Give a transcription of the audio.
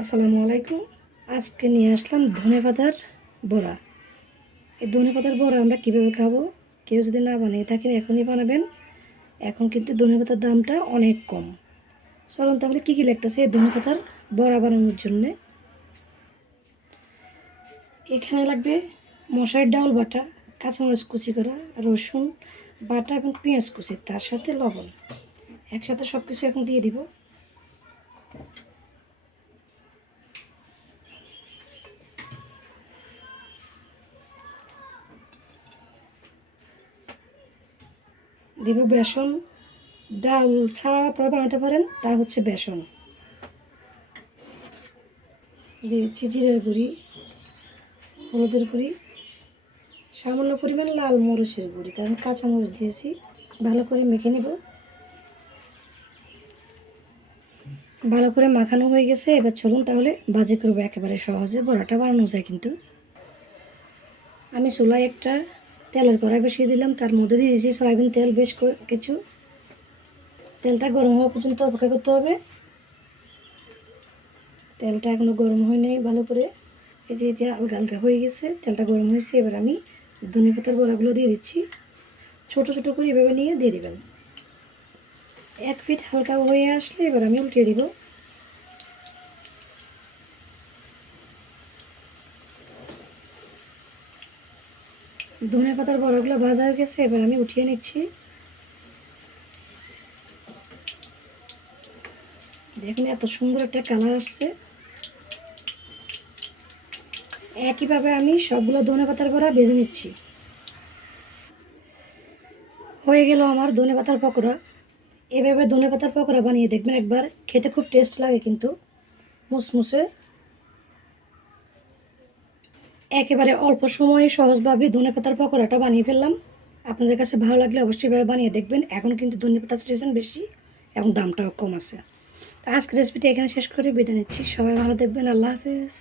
আসসালামু আলাইকুম। আজকে নিয়ে আসলাম ধনে পাতার বড়া। এই ধনে পাতার বড়া আমরা কীভাবে খাব? কেউ যদি না বানিয়ে থাকেন, এখনই বানাবেন। এখন কিন্তু ধনে পাতার দামটা অনেক কম। চলুন তাহলে কী কী লাগতেছে এই ধনে পাতার বড়া বানানোর জন্যে? এখানে লাগবে মশার ডাউল বাটা, কাঁচামরিচ কুচি করা, রসুন বাটা এবং পেঁয়াজ কুচি, তার সাথে লবণ। একসাথে সব কিছু এখন দিয়ে দিব। দিব বেসন। ডাল ছাড়া আপনারা বানাতে পারেন, তা হচ্ছে বেসন। দিয়েছি জিরের গুঁড়ি, হলুদের গুঁড়ি, সামান্য পরিমাণ লাল মরিচের গুঁড়ি, কারণ কাঁচা মরিচ দিয়েছি, ভালো করে মেখে নেব। ভালো করে মাখানো হয়ে গেছে, এবার চলুন তাহলে ভাজি করব, একেবারে সহজে, বড়াটা বানানো যায় কিন্তু। আমি চুলায় একটা তেলের কড়াই বসিয়ে দিলাম, তার মধ্যে দিয়ে দিয়েছি সয়াবিন তেল, বেশ কিছু। তেলটা গরম হওয়া পর্যন্ত অপেক্ষা করতে হবে। তেলটা এখনও গরম হয় হয়নি ভালো করে। এই যে যে হালকা হালকা হয়ে গেছে, তেলটা গরম হয়েছে, এবার আমি ধনে পাতার বড়াগুলো দিয়ে দিচ্ছি। ছোট ছোট করে এভাবে নিয়ে দিয়ে দেবেন। এক ফিট হালকা হয়ে আসলে এবার আমি উল্টিয়ে দিব। ধনে পাতার বড়াগুলো ভাজা হয়ে গেছে, এবার আমি উঠিয়ে নিচ্ছি। দেখুন এত সুন্দর একটা কালার আসছে। একইভাবে আমি সবগুলো ধনে পাতার বড়া ভেজে নিচ্ছি। হয়ে গেল আমার ধনে পাতার পকোড়া। এভাবে ধনে পাতার পকোড়া বানিয়ে দেখবেন একবার, খেতে খুব টেস্ট লাগে কিন্তু। মুসমুসে একেবারে অল্প সময়ে সহজভাবে ধনে পাতার পকোড়াটা বানিয়ে ফেললাম। আপনাদের কাছে ভালো লাগলে অবশ্যই ভাবে বানিয়ে দেখবেন। এখন কিন্তু ধনে পাতার সিজন বেশি এবং দামটাও কম আছে। তো আজকের রেসিপিটি এখানে শেষ করে বেঁধে নিচ্ছি। সবাই ভালো দেখবেন। আল্লাহ হাফেজ।